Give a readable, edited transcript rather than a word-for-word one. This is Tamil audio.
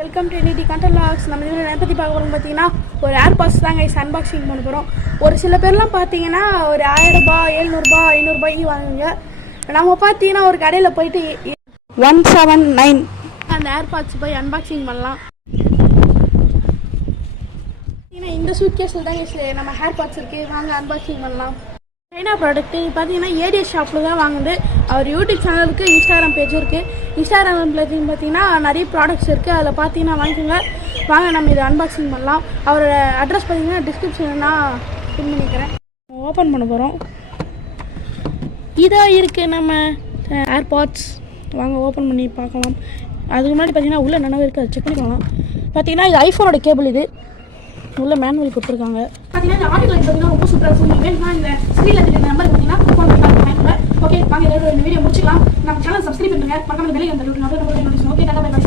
Welcome to ND content logs. நம்ம இதில் என்ன பற்றி பார்க்க போகிறோம் பார்த்தீங்கன்னா, ஒரு ஏர்பாட்ஸ் தாங்க அன்பாக்சிங் பண்ண போகிறோம். ஒரு சில பேர்லாம் பார்த்தீங்கன்னா ஒரு 1000 ரூபாய் 700 500 வாங்குங்க. நம்ம பார்த்தீங்கன்னா ஒரு கடையில் போயிட்டு 179 அந்த ஏர்பாட்ஸ் போய் அன்பாக்சிங் பண்ணலாம். இந்த சூட்கேஸில் தாங்க நம்ம ஏர்பாட்ஸ் இருக்குது, வாங்க அன்பாக்சிங் பண்ணலாம். சைனா ப்ராடக்ட்டு பார்த்தீங்கன்னா ஏடிஎஸ் ஷாப்பில் தான் வாங்குது. அவர் யூடியூப் சேனலுக்கு இன்ஸ்டாகிராம் பேஜும் இருக்குது. இன்ஸ்டாகிராம் பேஜிங் பார்த்தீங்கன்னா நிறைய ப்ராடக்ட்ஸ் இருக்குது, அதில் பார்த்தீங்கன்னா வாங்கிக்கோங்க. வாங்க நம்ம இதை அன்பாக்சிங் பண்ணலாம். அவரோட அட்ரஸ் பார்த்தீங்கன்னா டிஸ்கிரிப்ஷனில் நான் பின் பண்ணிக்கிறேன். ஓப்பன் பண்ண போகிறோம். இதாக இருக்குது நம்ம ஏர்பாட்ஸ். வாங்க ஓப்பன் பண்ணி பார்க்கலாம். அதுக்கு முன்னாடி பார்த்தீங்கன்னா உள்ளே என்னென்ன இருக்குது அதை செக் பண்ணிக்கலாம். பார்த்தீங்கன்னா இது ஐஃபோனோட கேபிள். இது உள்ள மேனுவல் கொடுத்துருக்காங்க. பார்த்தீங்கன்னா இந்த ஆடியோ லைன் பார்த்தீங்கன்னா ரொம்ப சூப்பராக இருக்கும். வேணும்னா இந்த ஸ்க்ரீனில் தெரியுற நம்பர் பார்த்தீங்கன்னா ஃபோன் பண்ணி வாங்கிக்கோங்க. ஓகே வாங்க, ஏதாவது இந்த வீடியோ முடிச்சுக்கலாம். நம்ம சேனல் சப்ஸ்கிரைப் பண்ணுங்க, பக்கத்தில் வெளியே வந்து ஓகே டாடா பை பை.